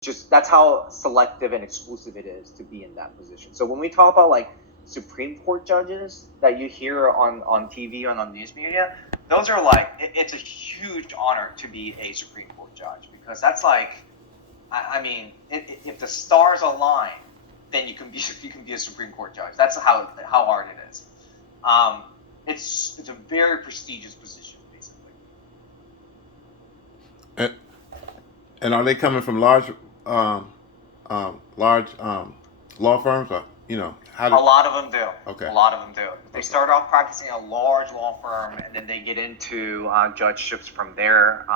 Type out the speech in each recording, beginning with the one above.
just that's how selective and exclusive it is to be in that position. So when we talk about like Supreme Court judges that you hear on TV and on news media, those are like it's a huge honor to be a Supreme Court judge, because that's like, I mean, if the stars align, then you can be a Supreme Court judge. That's how hard it is. It's a very prestigious position, basically. And, and are they coming from large law firms? Or, how A did? lot of them do. Okay. A lot of them do. They Okay. start off practicing a large law firm, and then they get into judgeships from there.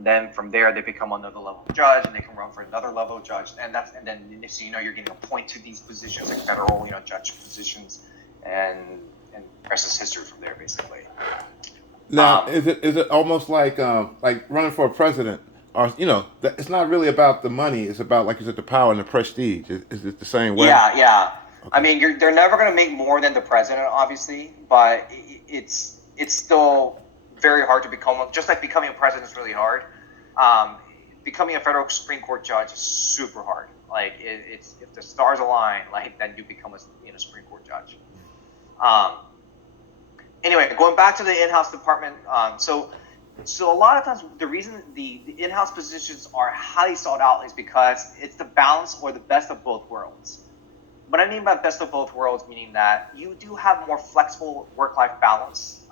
Then from there, they become another level judge, and they can run for another level judge. And then next thing you know, you're getting appointed to these positions, like federal, judge positions, and the rest is history from there, basically. Now, Um, is it almost like running for a president, or it's not really about the money. It's about, like you said, the power and the prestige. Is it the same way? yeah, yeah. I Okay. mean, they're never going to make more than the president, obviously, but it's still very hard to become. Just like becoming a president is really hard. Um, Becoming a federal Supreme Court judge is super hard. Like it's if the stars align, like then you become a Supreme Court judge. Um, anyway, going back to the in-house department, so a lot of times the reason the in-house positions are highly sought out is because it's the balance or the best of both worlds. What I mean by best of both worlds, meaning that you do have more flexible work-life balance,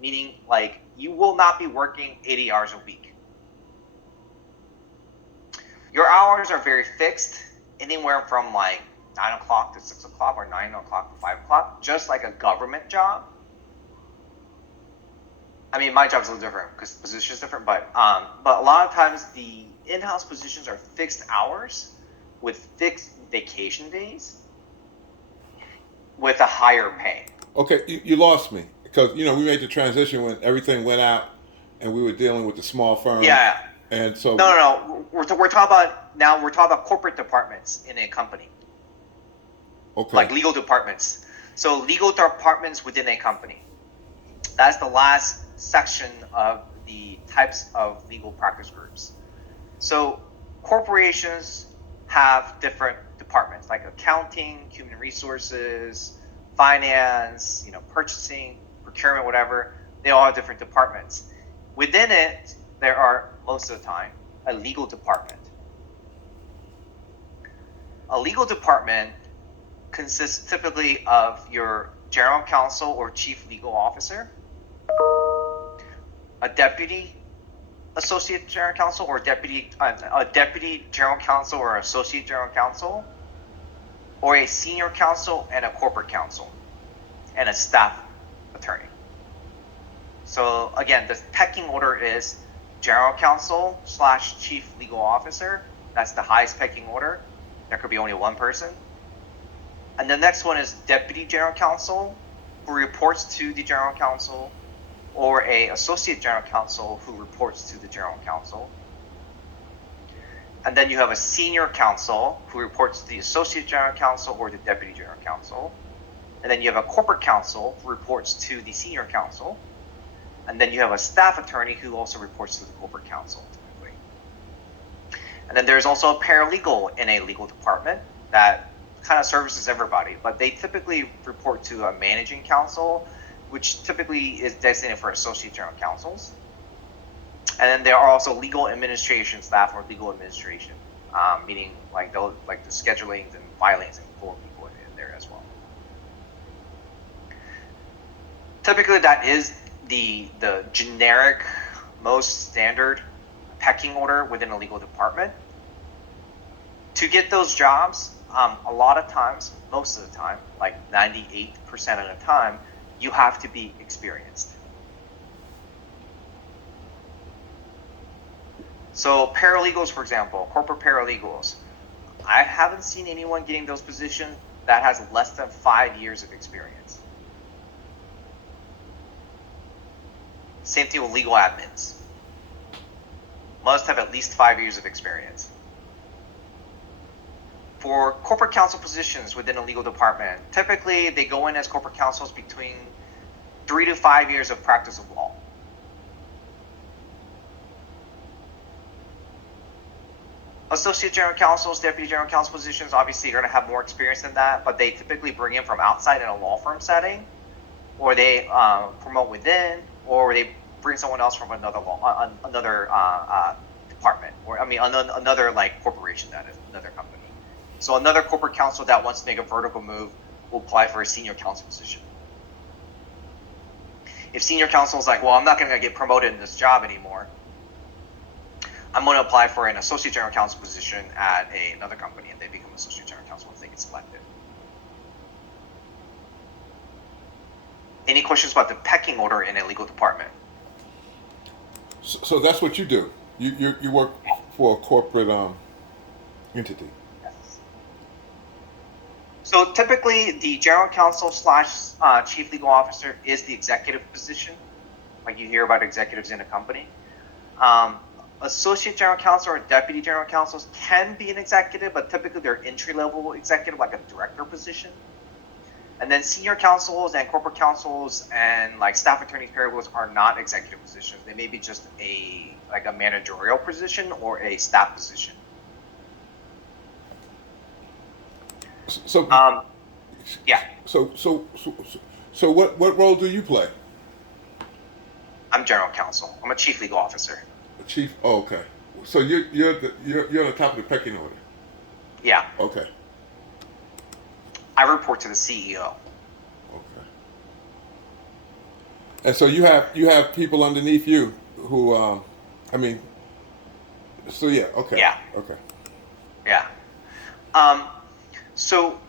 meaning like you will not be working 80 hours a week. Your hours are very fixed, anywhere from like 9 o'clock to 6 o'clock or 9 o'clock to 5 o'clock, just like a government job. I mean, my job's a little different because the position is different, but a lot of times the in-house positions are fixed hours with fixed vacation days with a higher pay. Okay, you lost me because we made the transition when everything went out, and we were dealing with the small firms, Yeah. and so No. We're talking about now. We're talking about corporate departments in a company, okay, like legal departments. So legal departments within a company. That's the last section of the types of legal practice groups. So corporations have different departments like accounting, human resources, finance, purchasing, procurement, whatever. They all have different departments. Within it, there are most of the time a legal department. A legal department consists typically of your general counsel or chief legal officer, a deputy associate general counsel or a deputy general counsel or associate general counsel, or a senior counsel and a corporate counsel, and a staff attorney. So again, the pecking order is general counsel / chief legal officer. That's the highest pecking order. There could be only one person. And the next one is deputy general counsel, who reports to the general counsel, or a associate general counsel who reports to the general counsel. And then you have a senior counsel who reports to the associate general counsel or the deputy general counsel. And then you have a corporate counsel who reports to the senior counsel. And then you have a staff attorney who also reports to the corporate counsel, typically. And then there's also a paralegal in a legal department that kind of services everybody, but they typically report to a managing counsel, which typically is designated for associate general counsels. And then there are also legal administration staff or legal administration, meaning like the schedulings and filings and for people in there as well. Typically, that is the generic, most standard pecking order within a legal department. To get those jobs, a lot of times, most of the time, like 98% of the time, you have to be experienced. So paralegals, for example, corporate paralegals, I haven't seen anyone getting those positions that has less than 5 years of experience. Same thing with legal admins. Must have at least 5 years of experience. For corporate counsel positions within a legal department, typically they go in as corporate counsels between 3 to 5 years of practice of law. Associate general counsels, deputy general counsel positions, obviously you're going to have more experience than that, but they typically bring in from outside in a law firm setting, or they promote within, or they bring someone else from another department, or I mean another like corporation, that is another company. So another corporate counsel that wants to make a vertical move will apply for a senior counsel position. If senior counsel is like, well, I'm not going to get promoted in this job anymore, I'm going to apply for an associate general counsel position at another company, and they become associate general counsel once they get selected. Any questions about the pecking order in a legal department? So that's what you do. You work for a corporate entity. So typically, the general counsel / chief legal officer is the executive position, like you hear about executives in a company. Associate general counsel or deputy general counsels can be an executive, but typically they're entry-level executive, like a director position. And then senior counsels and corporate counsels and like staff attorneys, paralegals are not executive positions. They may be just a managerial position or a staff position. So Yeah, so what role do you play? I'm general counsel. I'm a chief legal officer. The chief. Oh, okay. So you're on the top of the pecking order. Yeah, Okay. I report to the CEO. Okay. And so you have people underneath you who I mean. So yeah. Okay. Yeah. Okay. Yeah. So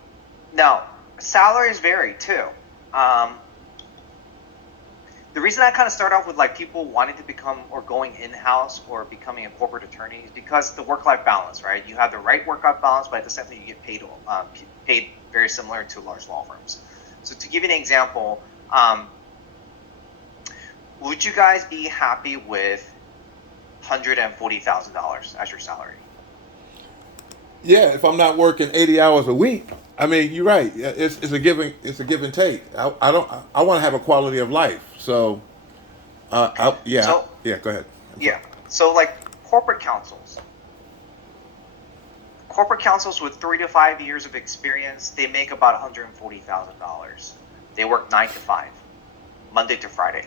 now salaries vary too. The reason I kind of start off with like people wanting to become or going in-house or becoming a corporate attorney is because the work-life balance, right? You have the right work-life balance, but at the same time you get paid very similar to large law firms. So to give you an example, would you guys be happy with $140,000 as your salary? Yeah, if I'm not working 80 hours a week, I mean, you're right. It's a give and take. I want to have a quality of life. So, yeah, So yeah. Go ahead. I'm sorry. yeah, so like corporate counsels with 3 to 5 years of experience, they make about $140,000. They work 9 to 5, Monday to Friday.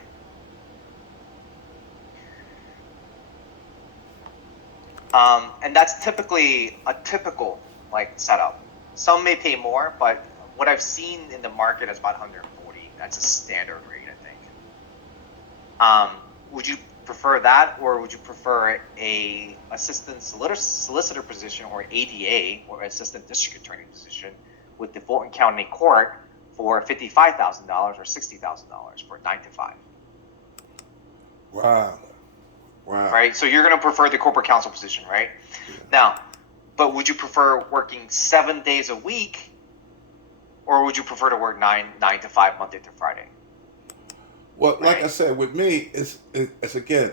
And that's typically a typical like setup. Some may pay more, but what I've seen in the market is about 140. That's a standard rate, I think. Would you prefer that, or would you prefer a assistant solicitor position, or ADA, or assistant district attorney position with the Fulton County Court for $55,000 or $60,000 for 9 to 5? Wow. Wow. Right? So you're going to prefer the corporate counsel position, right? Yeah. Now, but would you prefer working 7 days a week, or would you prefer to work 9 to 5 Monday to Friday? Well, like Right. I said, with me, it's again,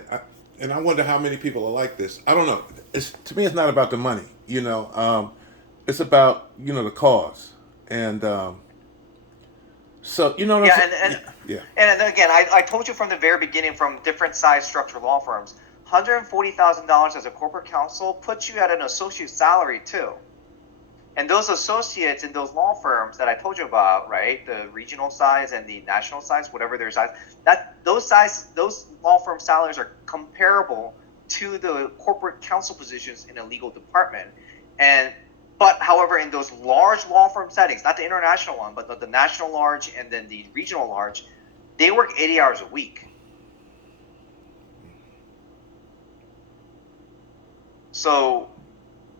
and I wonder how many people are like this. I don't know. It's to me, it's not about the money. It's about the cause, and so you know what I'm Yeah, saying. Yeah. and again, I told you from the very beginning, from different size structured law firms, $140,000 as a corporate counsel puts you at an associate salary too. And those associates in those law firms that I told you about, right, the regional size and the national size, whatever their size, those law firm salaries are comparable to the corporate counsel positions in a legal department. But however, in those large law firm settings, not the international one, but the national large and then the regional large, they work 80 hours a week. So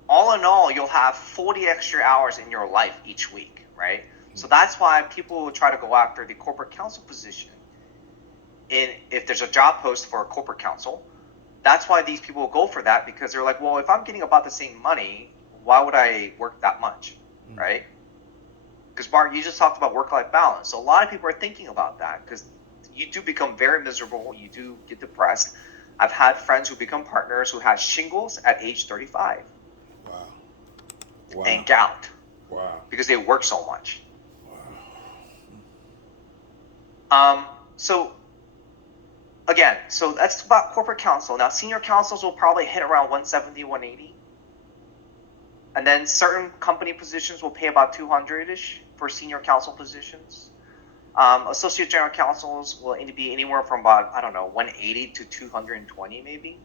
all in all, you'll have 40 extra hours in your life each week, right? So that's why people will try to go after the corporate counsel position. If there's a job post for a corporate counsel, that's why these people will go for that, because they're like, well, if I'm getting about the same money, why would I work that much, right? Because Mark, you just talked about work-life balance. So a lot of people are thinking about that, because you do become very miserable. You do get depressed. I've had friends who become partners who had shingles at age 35. Wow. And gout. Wow. Because they work so much. So again, so that's about corporate counsel. Now, senior counsels will probably hit around 170, 180. And then certain company positions will pay about 200-ish for senior counsel positions. Associate general counsels will be anywhere from about, I don't know, 180 to 220 maybe.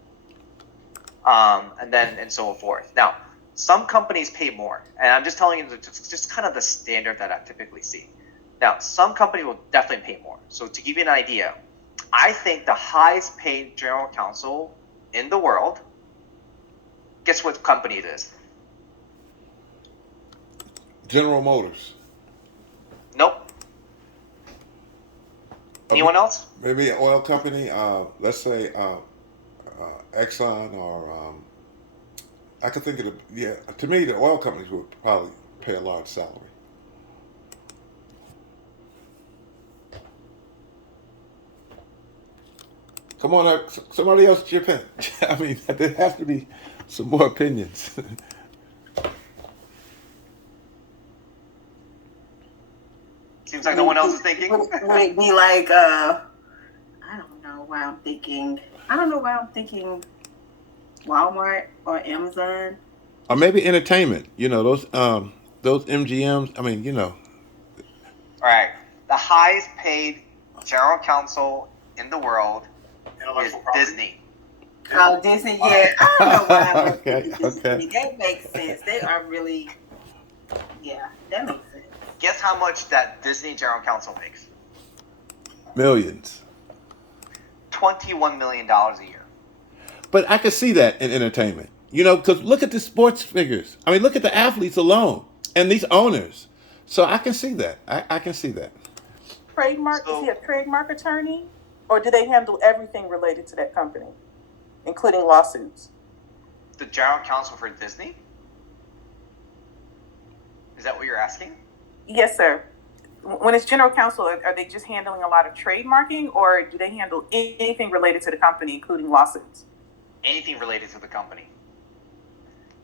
And so forth. Now, some companies pay more, and I'm just telling you just kind of the standard that I typically see. Now, some companies will definitely pay more. So to give you an idea, I think the highest paid general counsel in the world, guess what company it is? General Motors. Nope. Anyone else? Maybe an oil company. Let's say Exxon or I could think of the yeah. To me, the oil companies would probably pay a large salary. Come on, somebody else chip in. I mean, there has to be some more opinions. Seems like no one else is thinking. Would it be like, I don't know why I'm thinking, Walmart or Amazon? Or maybe entertainment. You know, those MGMs. I mean, you know. All right. The highest paid general counsel in the world is Disney. Oh, Disney, yeah. I don't know why I'm Okay, thinking Disney. okay. That makes sense. They are really, yeah, that makes sense. Guess how much that Disney general counsel makes? Millions. $21 million a year. But I could see that in entertainment. You know, because look at the sports figures. I mean, look at the athletes alone and these owners. So I can see that. I can see that. Trademark? Is he a trademark attorney? Or do they handle everything related to that company, including lawsuits? The general counsel for Disney? Is that what you're asking? Yes, sir. When it's general counsel, are they just handling a lot of trademarking, or do they handle anything related to the company, including lawsuits? Anything related to the company.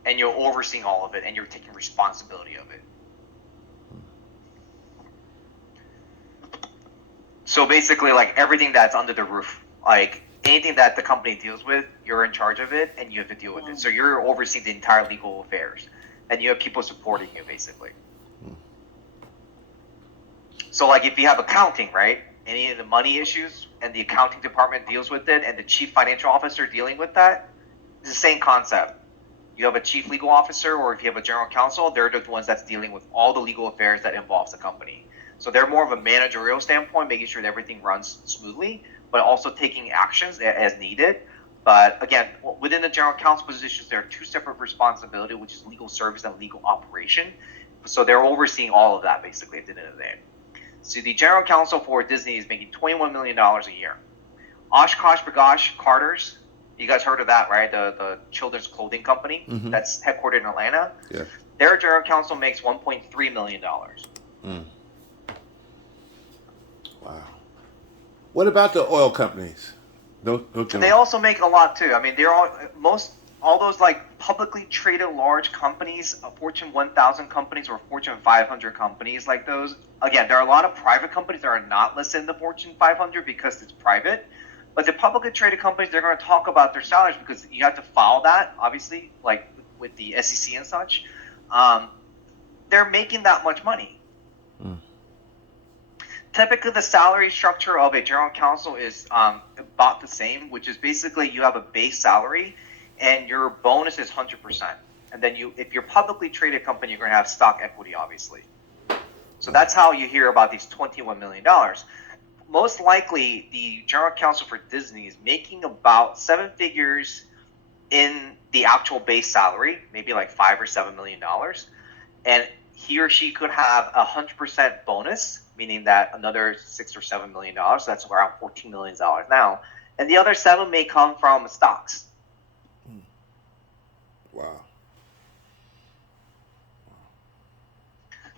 And you're overseeing all of it, and you're taking responsibility of it. So basically, like everything that's under the roof, like anything that the company deals with, you're in charge of it, and you have to deal with it. So you're overseeing the entire legal affairs, and you have people supporting you, basically. So like if you have accounting, right? Any of the money issues, and the accounting department deals with it, and the chief financial officer dealing with that, it's the same concept. You have a chief legal officer, or if you have a general counsel, they're the ones that's dealing with all the legal affairs that involves the company. So they're more of a managerial standpoint, making sure that everything runs smoothly, but also taking actions as needed. But again, within the general counsel positions, there are two separate responsibilities, which is legal service and legal operation. So they're overseeing all of that basically at the end of the day. So the general counsel for Disney is making $21 million a year. Oshkosh B'gosh Carter's, you guys heard of that, right? The children's clothing company that's headquartered in Atlanta. Yeah. Their general counsel makes $1.3 million. Mm. Wow. What about the oil companies? Those They also make a lot too. I mean, they're all those like publicly traded large companies, Fortune 1000 companies or Fortune 500 companies like those. Again, there are a lot of private companies that are not listed in the Fortune 500 because it's private. But the publicly traded companies, they're going to talk about their salaries because you have to file that, obviously, like with the SEC and such. They're making that much money. Mm. Typically, the salary structure of a general counsel is about the same, which is basically you have a base salary and your bonus is 100%. And then if you're a publicly traded company, you're going to have stock equity, obviously. So that's how you hear about these $21 million. Most likely, the general counsel for Disney is making about 7 figures in the actual base salary, maybe like $5 or $7 million. And he or she could have 100% bonus, meaning that another $6 or $7 million. So that's around $14 million now. And the other 7 may come from stocks. Wow.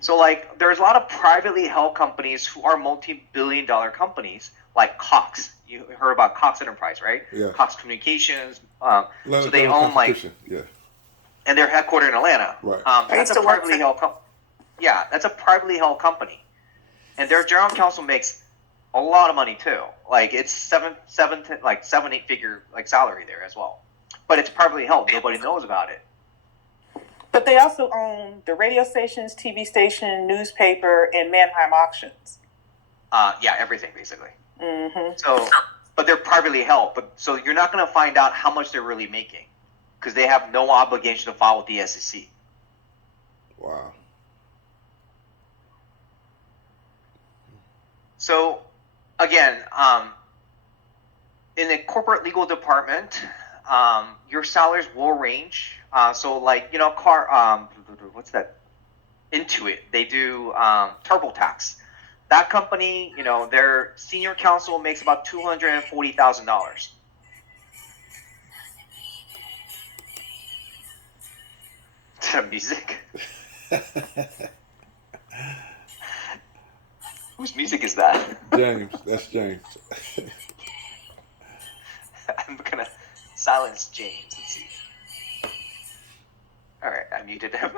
So like there's a lot of privately held companies who are multi-billion-dollar companies like Cox. You heard about Cox Enterprise, right? Yeah. Cox Communications. So they own like, yeah. and they're headquartered in Atlanta. Right. That's a privately held company. Yeah, that's a privately held company, and their general counsel makes a lot of money too. Like it's 7-8 figure like salary there as well, but it's privately held. Nobody knows about it. But they also own the radio stations, TV station, newspaper, and Mannheim Auctions. Yeah, everything basically. Mm-hmm. So, but they're privately held. But so you're not going to find out how much they're really making because they have no obligation to file with the SEC. Wow. So, again, in the corporate legal department, your salaries will range. So, like what's that? Intuit, they do TurboTax. That company, their senior counsel makes about $240,000. Music? Whose music is that? James, that's James. I'm gonna silence James. Let's see. All right, I muted him.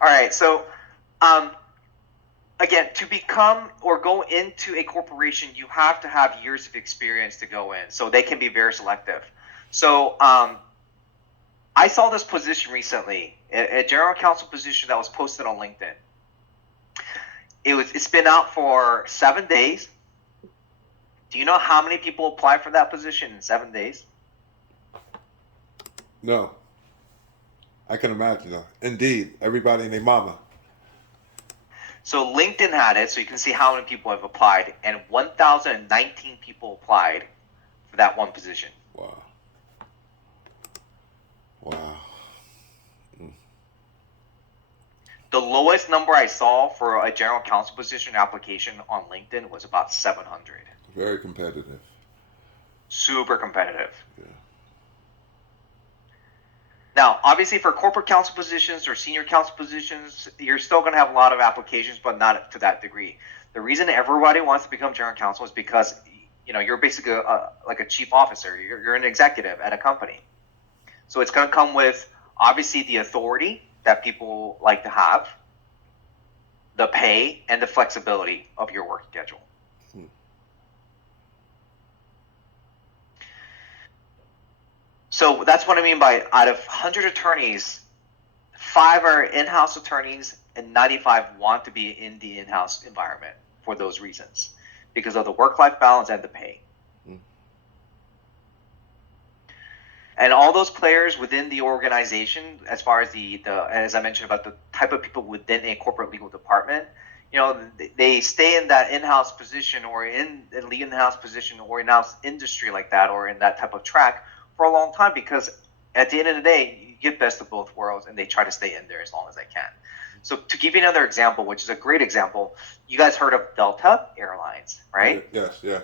All right, so again, to become or go into a corporation, you have to have years of experience to go in. So they can be very selective. So I saw this position recently, a general counsel position that was posted on LinkedIn. It's been out for 7 days. Do you know how many people applied for that position in 7 days? No. I can imagine though. Indeed, everybody and their mama. So LinkedIn had it, so you can see how many people have applied, and 1,019 people applied for that one position. Wow. Wow. The lowest number I saw for a general counsel position application on LinkedIn was about 700. Very competitive. Super competitive. Yeah. Now, obviously, for corporate counsel positions or senior counsel positions, you're still going to have a lot of applications, but not to that degree. The reason everybody wants to become general counsel is because you're basically like a chief officer. You're an executive at a company, so it's going to come with obviously the authority that people like to have, the pay, and the flexibility of your work schedule. So that's what I mean by out of 100 attorneys, 5 are in-house attorneys and 95 want to be in the in-house environment for those reasons, because of the work-life balance and the pay. And all those players within the organization, as far as the as I mentioned about the type of people within a corporate legal department, they stay in that in-house position or in the in-house position or in-house industry like that or in that type of track for a long time, because at the end of the day, you get best of both worlds and they try to stay in there as long as they can. So to give you another example, which is a great example, you guys heard of Delta Airlines, right? Yes, yes.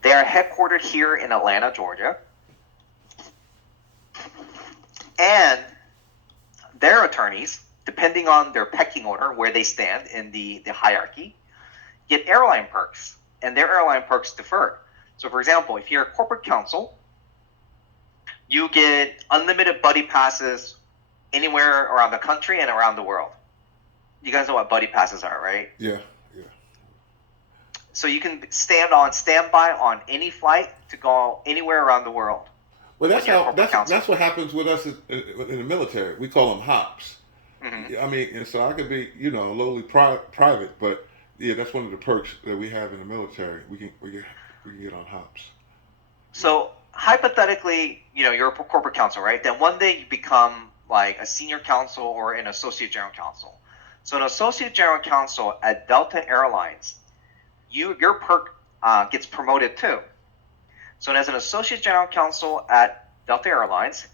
They are headquartered here in Atlanta, Georgia. And their attorneys, depending on their pecking order, where they stand in the hierarchy, get airline perks. And their airline perks differ. So for example, if you're a corporate counsel, you get unlimited buddy passes anywhere around the country and around the world. You guys know what buddy passes are, right? Yeah, yeah. So you can standby on any flight to go anywhere around the world. Well, that's when you're a how corporate counsel. that's what happens with us in the military. We call them hops. Mhm. I mean, and so I could be, lowly private, but yeah, that's one of the perks that we have in the military. We can get on hops. So hypothetically, you're a corporate counsel, right? Then one day you become like a senior counsel or an associate general counsel. So an associate general counsel at Delta Airlines, your perk gets promoted too. So as an associate general counsel at Delta Airlines,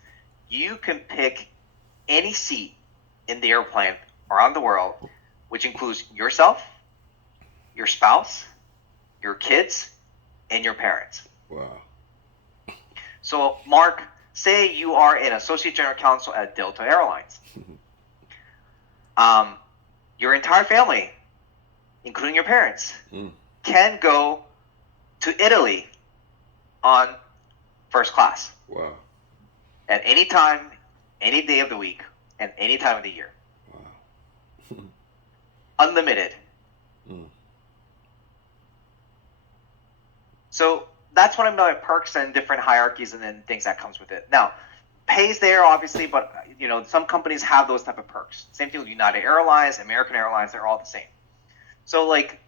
you can pick any seat in the airplane around the world, which includes yourself, your spouse, your kids, and your parents. Wow. So, Mark, say you are an associate general counsel at Delta Airlines. Your entire family, including your parents, can go to Italy on first class. Wow. At any time, any day of the week, and any time of the year. Wow. Unlimited. So that's what I mean by perks and different hierarchies and then things that comes with it. Now, pays there obviously, but some companies have those type of perks. Same thing with United Airlines, American Airlines, they're all the same. So like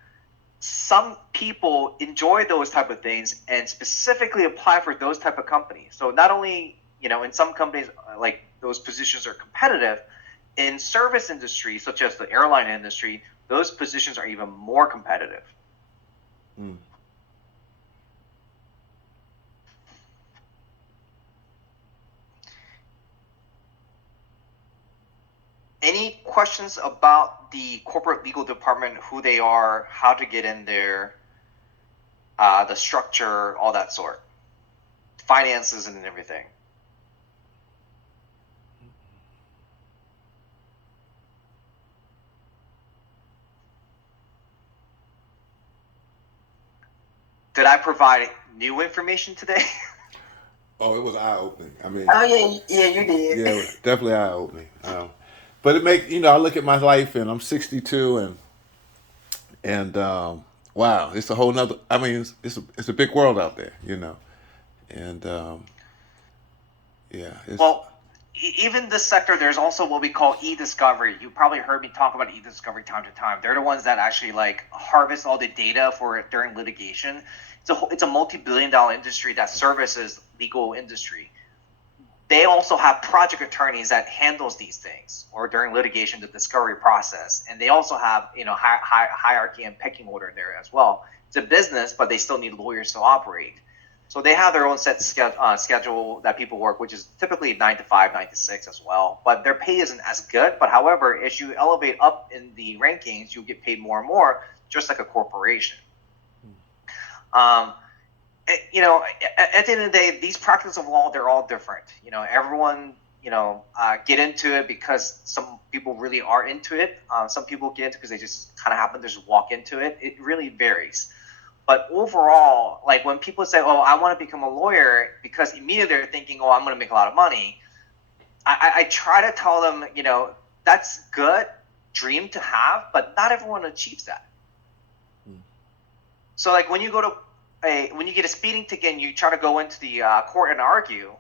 some people enjoy those type of things and specifically apply for those type of companies. So not only, in some companies, like those positions are competitive, in service industry, such as the airline industry, those positions are even more competitive. Mm. Any questions about the corporate legal department, who they are, how to get in there, the structure, all that sort, finances and everything? Did I provide new information today? Oh, it was eye opening. I mean, Oh yeah, you did. yeah, it was definitely eye opening. But it make I look at my life and I'm 62 and wow, it's a whole nother. I mean, it's a big world out there, and yeah, it's Well, even this sector, there's also what we call e-discovery. You probably heard me talk about e-discovery time to time. They're the ones that actually like harvest all the data for during litigation. It's a multi-billion-dollar industry that services legal industry. They also have project attorneys that handles these things or during litigation, the discovery process, and they also have hierarchy and pecking order there as well. It's a business, but they still need lawyers to operate. So they have their own set schedule that people work, which is typically 9 to 5, 9 to 6 as well. But their pay isn't as good. But however, as you elevate up in the rankings, you'll get paid more and more, just like a corporation. At the end of the day, these practices of law, they're all different. Everyone, get into it because some people really are into it. Some people get into it because they just kind of happen to just walk into it. It really varies. But overall, like when people say, "Oh, I want to become a lawyer," because immediately they're thinking, "Oh, I'm going to make a lot of money." I try to tell them, that's good dream to have, but not everyone achieves that. So, like when you go to when you get a speeding ticket and you try to go into the court and argue,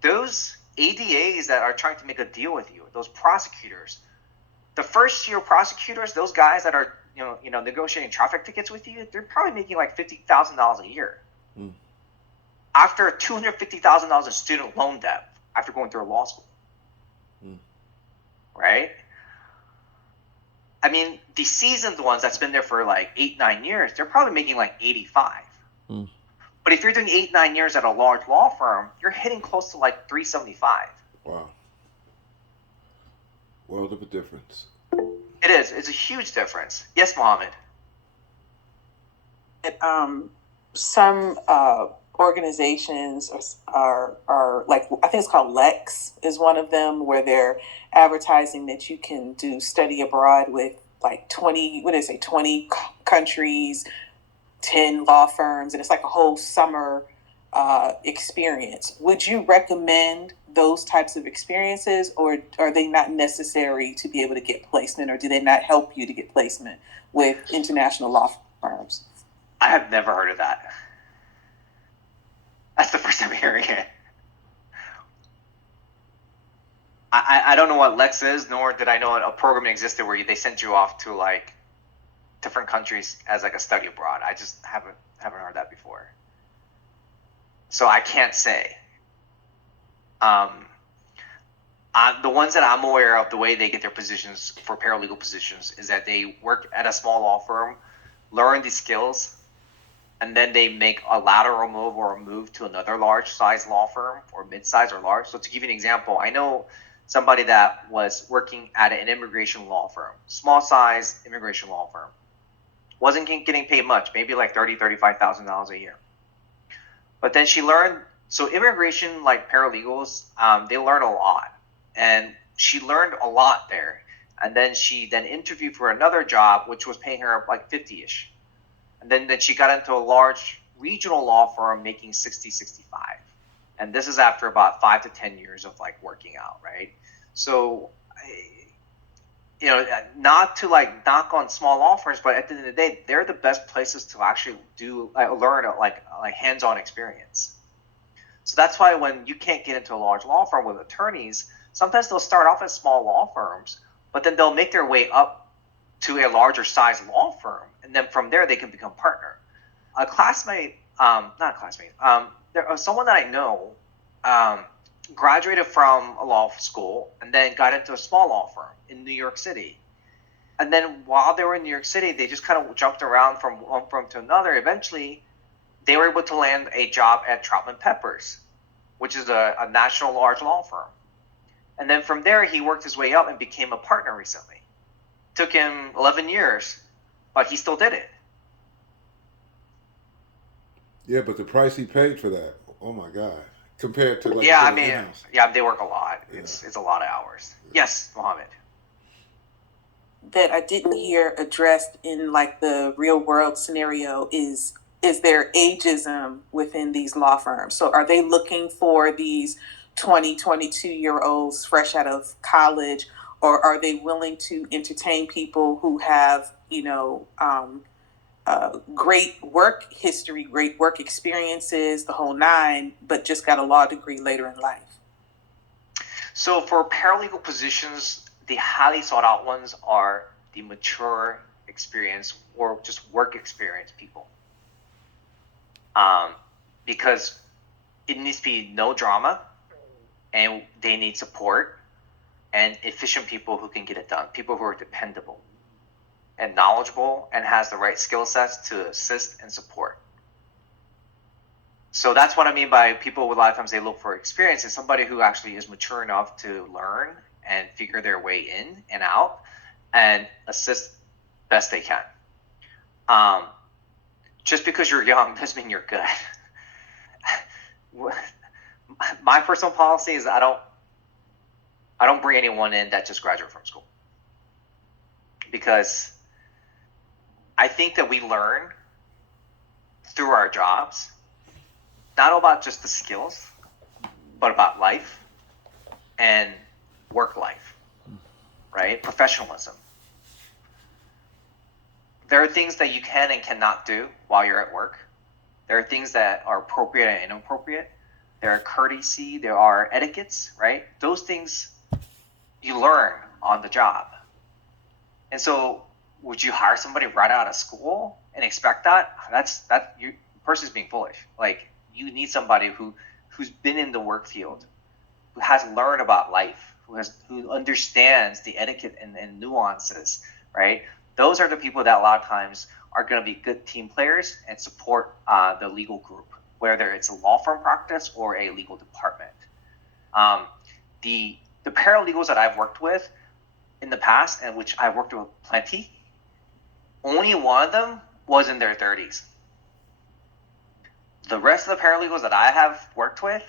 those ADAs that are trying to make a deal with you, those prosecutors, the first year prosecutors, those guys that are negotiating traffic tickets with you, they're probably making like $50,000 a year. Mm. After $250,000 in student loan debt after going through a law school. Mm. Right? I mean, the seasoned ones that's been there for like 8-9 years, they're probably making like 85. Mm. But if you're doing 8-9 years at a large law firm, you're hitting close to like 375. Wow. World of a difference. It is. It's a huge difference. Yes, Mohammed. Some organizations are like, I think it's called Lex is one of them, where they're advertising that you can do study abroad with like 20 countries, 10 law firms, and it's like a whole summer experience. Would you recommend those types of experiences, or are they not necessary to be able to get placement, or do they not help you to get placement with international law firms? I have never heard of that. That's the first time hearing it. I don't know what Lex is, nor did I know a program existed where they sent you off to like different countries as like a study abroad. I just haven't heard that before. So I can't say. The ones that I'm aware of, the way they get their positions for paralegal positions is that they work at a small law firm, learn these skills, and then they make a lateral move or a move to another large size law firm or mid-size or large. So to give you an example, I know somebody that was working at an immigration law firm, small size immigration law firm, wasn't getting paid much, maybe like $35,000 a year. But then she learned, so immigration, like paralegals, they learn a lot. And she learned a lot there. And then she interviewed for another job, which was paying her like 50-ish. And then she got into a large regional law firm making 60, 65. And this is after about 5 to 10 years of like working out, right? So, not to like knock on small law firms, but at the end of the day, they're the best places to actually learn like hands-on experience. So that's why when you can't get into a large law firm with attorneys, sometimes they'll start off as small law firms, but then they'll make their way up to a larger size law firm, and then from there they can become partner. A classmate, not a classmate, someone that I know graduated from a law school and then got into a small law firm in New York City. And then while they were in New York City, they just kind of jumped around from one firm to another. Eventually, they were able to land a job at Troutman Peppers, which is a national large law firm. And then from there, he worked his way up and became a partner recently. Took him 11 years, but he still did it. Yeah, but the price he paid for that, oh my God, compared to like Yeah, I getting mean, in-house. yeah, they work a lot. Yeah. It's a lot of hours. Yes, Mohammed. That I didn't hear addressed in like the real world scenario is there ageism within these law firms? So are they looking for these 22 year olds fresh out of college, or are they willing to entertain people who have, great work history, great work experiences, the whole nine, but just got a law degree later in life? So for paralegal positions, the highly sought out ones are the mature experience or just work experience people. Because it needs to be no drama, and they need support and efficient people who can get it done, people who are dependable and knowledgeable and has the right skill sets to assist and support. So that's what I mean by people, a lot of times they look for experience, is somebody who actually is mature enough to learn and figure their way in and out and assist best they can. Just because you're young doesn't mean you're good. My personal policy is I don't bring anyone in that just graduated from school, because I think that we learn through our jobs, not about just the skills, but about life and work life, right? Professionalism. There are things that you can and cannot do while you're at work. There are things that are appropriate and inappropriate. There are courtesy, there are etiquettes, right? Those things you learn on the job. And so would you hire somebody right out of school and expect that? The person's being foolish. Like, you need somebody who's been in the work field, who has learned about life, who understands the etiquette and nuances, right? Those are the people that a lot of times are going to be good team players and support the legal group, whether it's a law firm practice or a legal department. The paralegals that I've worked with in the past, and which I've worked with plenty, only one of them was in their 30s. The rest of the paralegals that I have worked with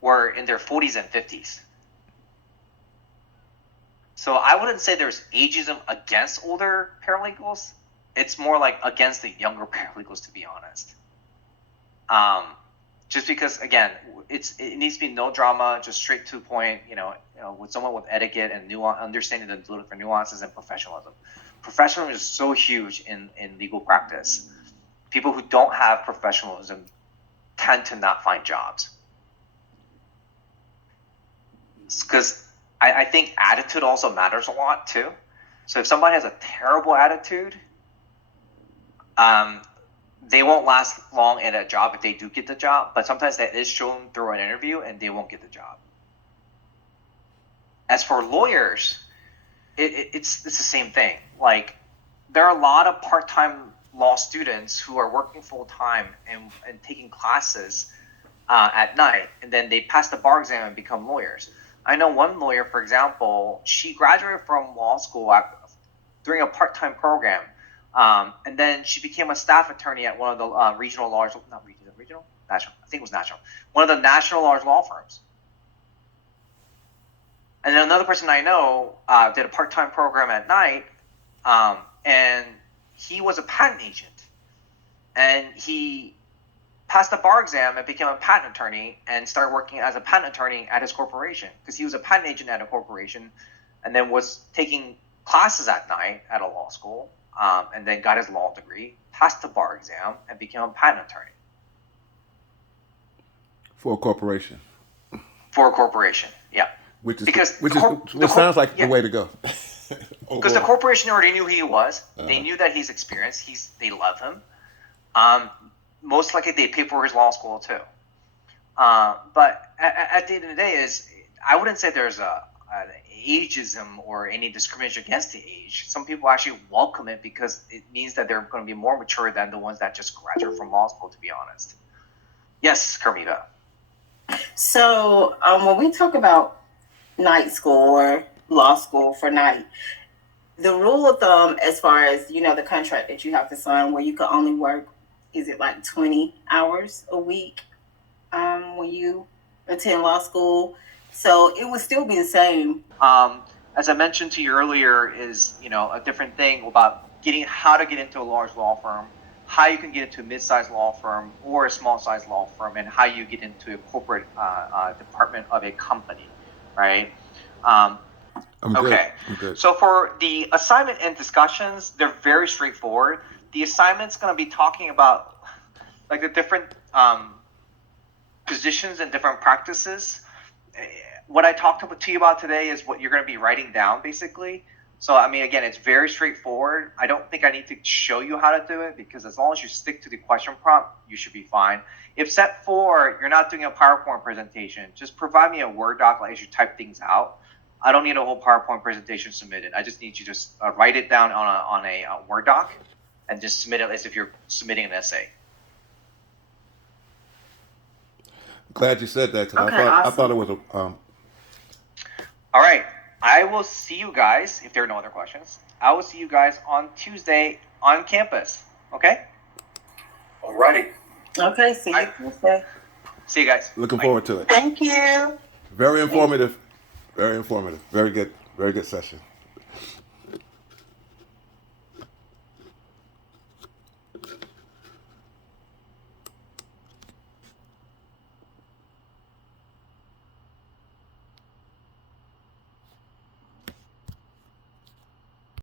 were in their 40s and 50s. So I wouldn't say there's ageism against older paralegals. It's more like against the younger paralegals, to be honest. Just because, again, it needs to be no drama, just straight to the point, with someone with etiquette and understanding the different nuances and professionalism. Professionalism is so huge in legal practice. People who don't have professionalism tend to not find jobs. Because I think attitude also matters a lot too. So if somebody has a terrible attitude, they won't last long at a job if they do get the job. But sometimes that is shown through an interview and they won't get the job. As for lawyers, it's the same thing. Like, there are a lot of part-time law students who are working full-time and taking classes at night, and then they pass the bar exam and become lawyers. I know one lawyer, for example, she graduated from law school during a part-time program, and then she became a staff attorney at one of the national, I think it was national, one of the national large law firms. And then another person I know did a part-time program at night, and he was a patent agent, and he passed the bar exam and became a patent attorney and started working as a patent attorney at his corporation, because he was a patent agent at a corporation and then was taking classes at night at a law school, and then got his law degree, passed the bar exam, and became a patent attorney. For a corporation, for a corporation. Yeah. which is Because which the is cor- which sounds like yeah. the way to go. Because the corporation already knew who he was. They Uh-huh. knew that he's experienced. They love him. Most likely they pay for his law school too. But at the end of the day, I wouldn't say there's an ageism or any discrimination against the age. Some people actually welcome it because it means that they're going to be more mature than the ones that just graduate from law school. To be honest. Yes, Carmita. So when we talk about night school or law school for night, the rule of thumb, as far as the contract that you have to sign, where you can only work, is it like 20 hours a week when you attend law school? So it would still be the same. As I mentioned to you earlier, is a different thing about how to get into a large law firm, how you can get into a mid-sized law firm or a small-sized law firm, and how you get into a corporate department of a company, right? I'm good. Okay. I'm good. So for the assignment and discussions, they're very straightforward. The assignment's going to be talking about like the different positions and different practices. What I talked to you about today is what you're going to be writing down, basically. So, I mean, again, it's very straightforward. I don't think I need to show you how to do it because as long as you stick to the question prompt, you should be fine. If set 4, you're not doing a PowerPoint presentation, just provide me a Word doc as you type things out. I don't need a whole PowerPoint presentation submitted. I just need you to just write it down on a Word doc and just submit it as if you're submitting an essay. Glad you said that because Okay, I awesome. thought it was a All right. I will see you guys, if there are no other questions, I will see you guys on Tuesday on campus. Okay? Alrighty. Okay, see you Tuesday. See you guys. looking Bye. forward to it. Thank you. Very informative. Very informative. Very good. Very good session.